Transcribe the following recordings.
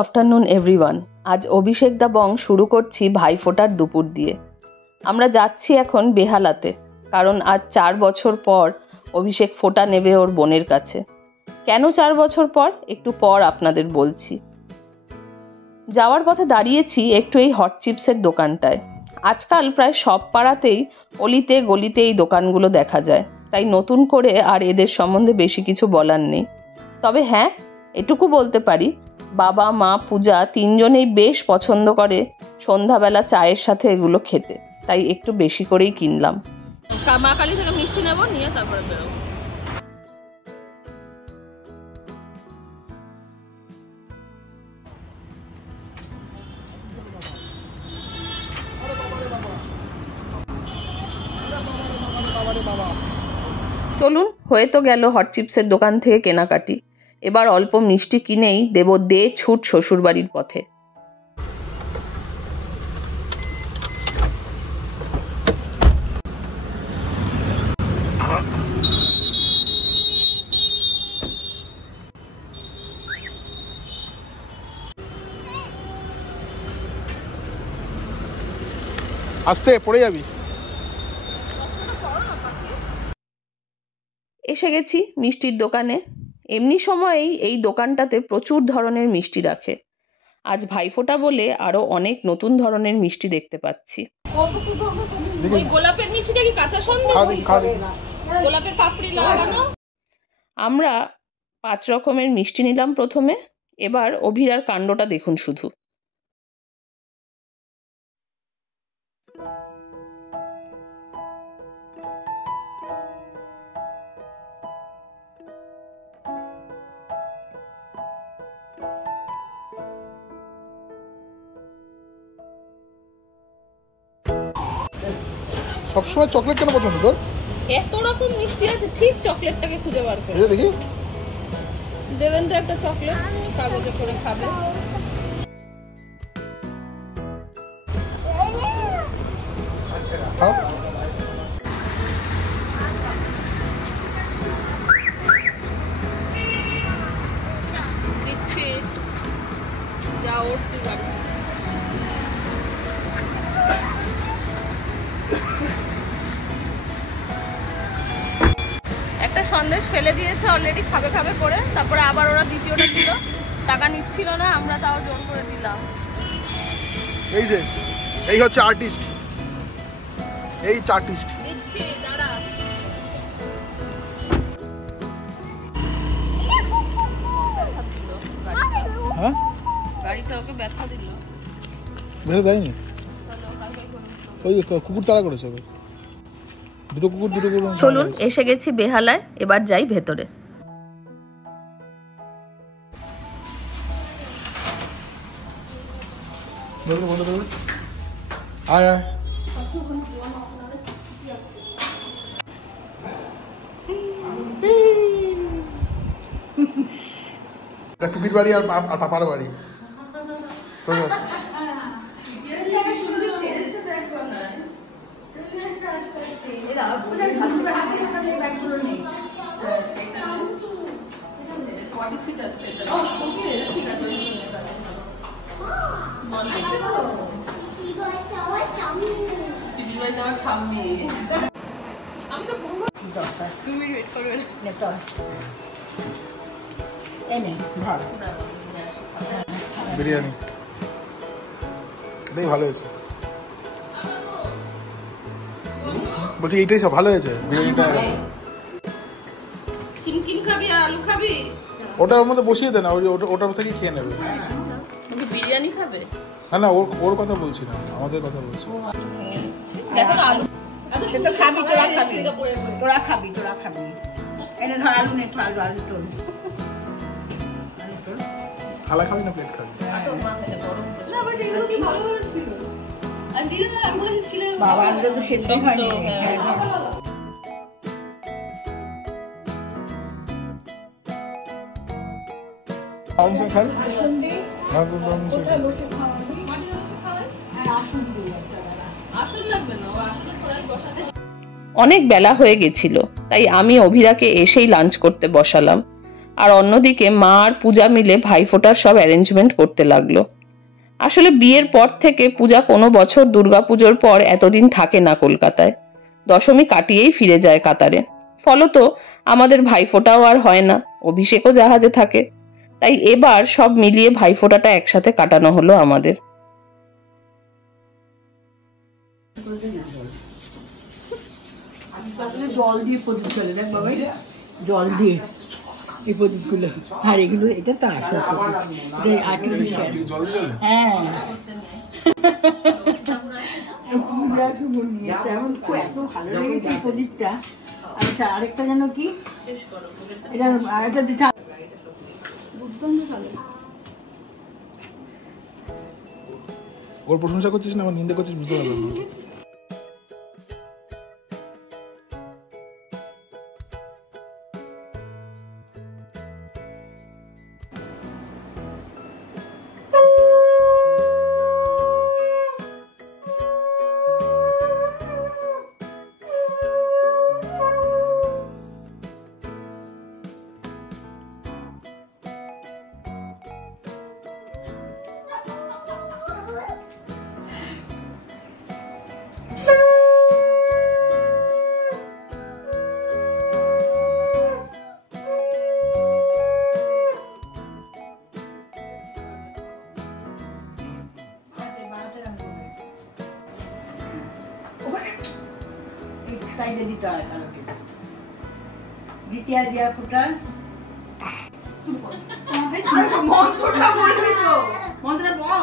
Afternoon everyone. आज अभिषेक दा बंग शुरू करছি ভাইফোঁটার দুপুর দিয়ে। আমরা যাচ্ছি এখন বেহালাতে, কারণ আজ 4 বছর পর অভিষেক ফোঁটা নেবে ওর বোনের কাছে। কেন 4 বছর পর একটু পর আপনাদের বলছি। যাওয়ার পথে দাঁড়িয়েছি একটু এই হট চিপসের দোকানটায়। আজকাল প্রায় সব পাড়াতেই অলিতে গলিতে এই দোকানগুলো দেখা যায়, তাই নতুন করে আর এদের সম্বন্ধে বেশি কিছু বলার নেই। তবে হ্যাঁ, এটুকু বলতে পারি বাবা মা পূজা তিনজনেই বেশ পছন্দ করে সন্ধ্যাবেলা চায়ের সাথে এগুলো খেতে, তাই একটু বেশি করেই কিনলাম। মা কালী থেকে মিষ্টি নেব, নিয়ে তারপরে বেরোবো। চলুন, হয়ে তো গেল হট চিপসের দোকান থেকে কেনাকাটি। এবার অল্প মিষ্টি কিনেই দেব দে ছুট শ্বশুরবাড়ির পথে। আস্তে পড়ে যাবি। এসে গেছি মিষ্টির দোকানে। এমনি সময়েই এই দোকানটাতে প্রচুর ধরনের মিষ্টি রাখে। আজ ভাইফোঁটা বলে আরো অনেক নতুন ধরনের মিষ্টি দেখতে পাচ্ছি। ওই গোলাপের মিষ্টিটা কি কাঁচা সন্দেশ? গোলাপের পাপড়ি লাগানো। আমরা 5 রকমের মিষ্টি নিলাম প্রথমে। এবার অভিরার কাণ্ডটা দেখুন শুধু। সবসময় চকলেট কেন পছন্দ তোর? এত রকম মিষ্টি আছে, ঠিক চকলেটটাকে খুঁজে বার করে। এই দেখি, দেবেন তো একটা চকলেট, কাগজে করে খাবে। দিচ্ছি, যাও উঠতে যাবে। একটা সন্দেশ ফেলে দিয়েছে অলরেডি, খাবে খাবে করে। তারপরে আবার ওরা দ্বিতীয়টা দিল, টাকা নিচ্ছিল না, আমরা তাও জোর করে দিলাম। এই যে এই হচ্ছে আর্টিস্ট, এই আর্টিস্ট। দিচ্ছি, দাঁড়া। হ্যাঁ, গাড়িটা ওকে ব্যথা দিল। বেঁধে দেয়নি, ওই কুকুর তাড়া করেছে ওকে। দুটো কুকুর। চলুন, এসে গেছি বেহালায়, এবার যাই ভেতরে। আয় আয়। টুপির বাড়ি আর পাপার বাড়ি। বিরিয়ানি এটাই ভালো হয়েছে, বলছি এইটাই সব ভালো হয়েছে বিরিয়ানিটা। চিকেন খাবি আর আলু খাবি? ওটা ওর মধ্যে বসিয়ে দে না, ওটার থেকে খেয়ে নেবে। বিরিয়ানি খাবে? না না, ওর কথা বলছি না, আমাদের কথা বলছি। দেখো আলু তো খাবি, তোরা খাবি, তোরা খাবি, তোরা খাবি। এনে ধর আলু নে, আলু আলু তোর থালা খাবি না প্লেট খাবি? বাবা আলু তো সেদ্ধ হয়নি। খাই অনেক বেলা হয়ে গেছিল, তাই আমি অভিরাকে এসেই লাঞ্চ করতে বসালাম। আর অন্যদিকে মা আর পূজা মিলে ভাইফোঁটার সব অ্যারেঞ্জমেন্ট করতে লাগলো। আসলে বিয়ের পর থেকে পূজা কোনো বছর দুর্গাপুজোর পর এতদিন থাকে না কলকাতায়, দশমী কাটিয়েই ফিরে যায় কাতারে। ফলত আমাদের ভাইফোঁটাও আর হয় না, অভিষেকও জাহাজে থাকে। তাই এবার সব মিলিয়ে ভাইফোঁটাটা একসাথে কাটানো হলো আমাদের। জল দিয়ে প্রদীপ চলে দেখ বাবা, জল দিয়ে এই প্রদীপগুলো, আর এগুলো এটা তো আসল আর্টিফিশিয়াল। হ্যাঁ পূজা শুভ নিয়েছে, এখন এত ভালো লেগেছে এই প্রদীপটা। আচ্ছা আরেকটা যেন কি এটা, আরেকটা ওর প্রশংসা করছিস না আমার নিন্দা করছিস বুঝতে পারলাম না। সাইডে দিতে হয় কারণকে দ্বিতীয় দিয়া ফুটা মন্ত্রটা বলবি তো, মন্ত্রটা বল।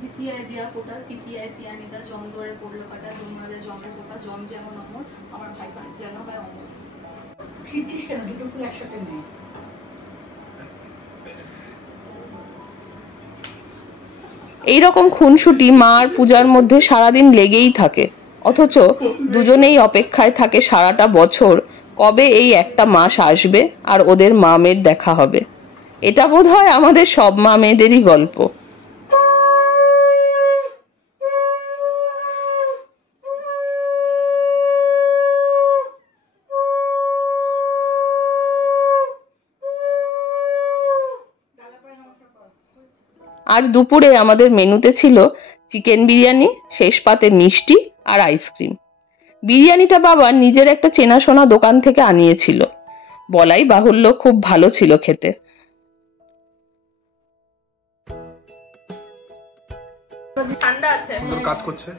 দ্বিতীয় দিয়া ফোটা তৃতীয় তিয়ানিতা জম দুয়ারে পড়লো কাটা জমরাজের জমের পোকা জম যেমন অমর আমার ভাই যেন হয় অমর। ছিটছিস কেন, দুটো ফুল একসাথে নেই। এইরকম খুনসুটি মা আর পূজার মধ্যে সারাদিন লেগেই থাকে, অথচ দুজনেই অপেক্ষায় থাকে সারাটা বছর কবে এই একটা মাস আসবে আর ওদের মা মেয়ের দেখা হবে। এটা বোধহয় আমাদের সব মা মেয়েদেরই গল্প। আজ দুপুরে আমাদের মেনুতে ছিল চিকেন বিরিয়ানি, শেষ পাতে মিষ্টি আর আইসক্রিম। বিরিয়ানিটা বাবা নিজের একটা চেনাশোনা দোকান থেকে আনিয়েছিল, বলাই বাহুল্য খুব ভালো ছিল খেতে। ঠান্ডা আছে, সুন্দর কাজ করছে,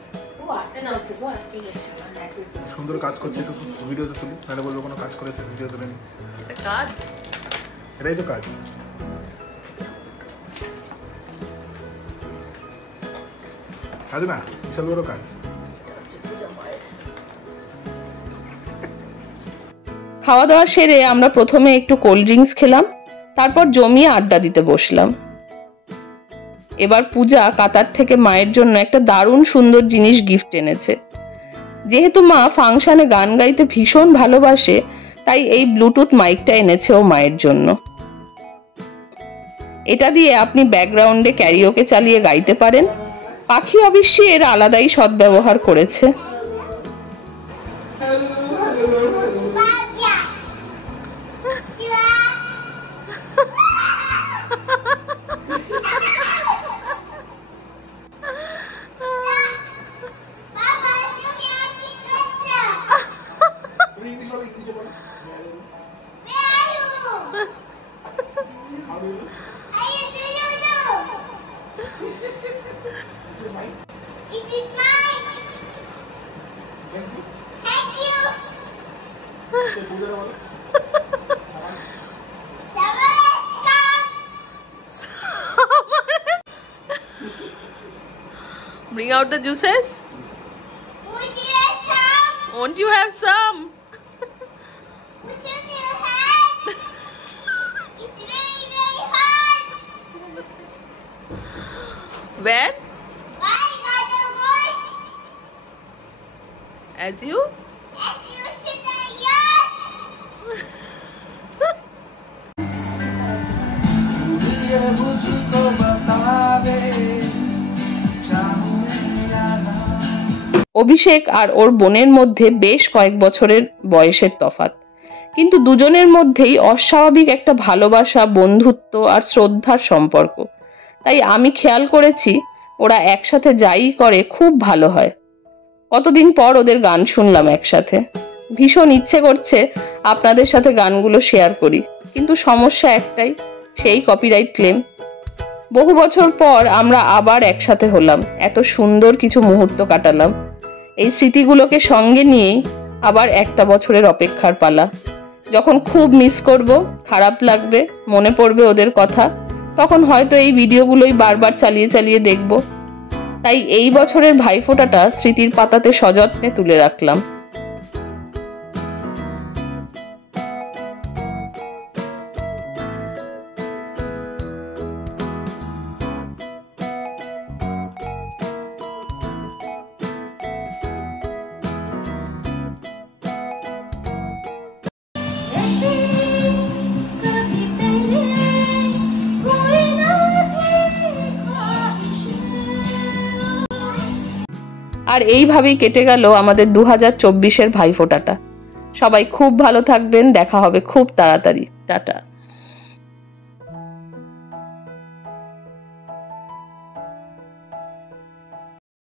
সুন্দর কাজ করছে, একটু ভিডিওতে তুলি, নাহলে বলবো কোনো কাজ করেছে ভিডিও তুলে নি। কাজ এটাই তো কাজ। কাজ না বিশাল বড় কাজ। খাওয়া দাওয়া সেরে আমরা প্রথমে একটু কোল্ড ড্রিঙ্কস খেলাম, তারপর জমিয়ে আড্ডা দিতে বসলাম। এবার পূজা কাতার থেকে মায়ের জন্য একটা দারুণ সুন্দর জিনিস গিফট এনেছে। যেহেতু মা ফাংশনে গান গাইতে ভীষণ ভালোবাসে, তাই এই ব্লুটুথ মাইকটা এনেছে ও মায়ের জন্য। এটা দিয়ে আপনি ব্যাকগ্রাউন্ডে ক্যারিওকে চালিয়ে গাইতে পারেন। পাখি অবশ্যই এর আলাদাই সদ্ব্যবহার করেছে। Bring out the juices. Won't you have some? Put in your hand. It's very, very hard. Where? Why got a voice? As you? As you sit in the yard. অভিষেক আর ওর বোনের মধ্যে বেশ কয়েক বছরের বয়সের তফাৎ, কিন্তু দুজনের মধ্যেই অস্বাভাবিক একটা ভালোবাসা, বন্ধুত্ব আর শ্রদ্ধার সম্পর্ক। তাই আমি খেয়াল করেছি ওরা একসাথে যাই করে খুব ভালো হয়। কতদিন পর ওদের গান শুনলাম একসাথে। ভীষণ ইচ্ছে করছে আপনাদের সাথে গানগুলো শেয়ার করি, কিন্তু সমস্যা একটাই, সেই কপিরাইট ক্লেম। বহু বছর পর আমরা আবার একসাথে হলাম, এত সুন্দর কিছু মুহূর্ত কাটালাম। এই স্মৃতিগুলোকে সঙ্গে নিয়েই আবার একটা বছরের অপেক্ষার পালা। যখন খুব মিস করব, খারাপ লাগবে, মনে পড়বে ওদের কথা, তখন হয়তো এই ভিডিওগুলোই বারবার চালিয়ে চালিয়ে দেখব। তাই এই বছরের ভাইফোঁটাটা স্মৃতির পাতাতে সযত্নে তুলে রাখলাম। আর এইভাবেই কেটে গেল আমাদের 2024-এর ভাইফোঁটাটা। সবাই খুব ভালো থাকবেন, দেখা হবে খুব তাড়াতাড়ি। টাটা।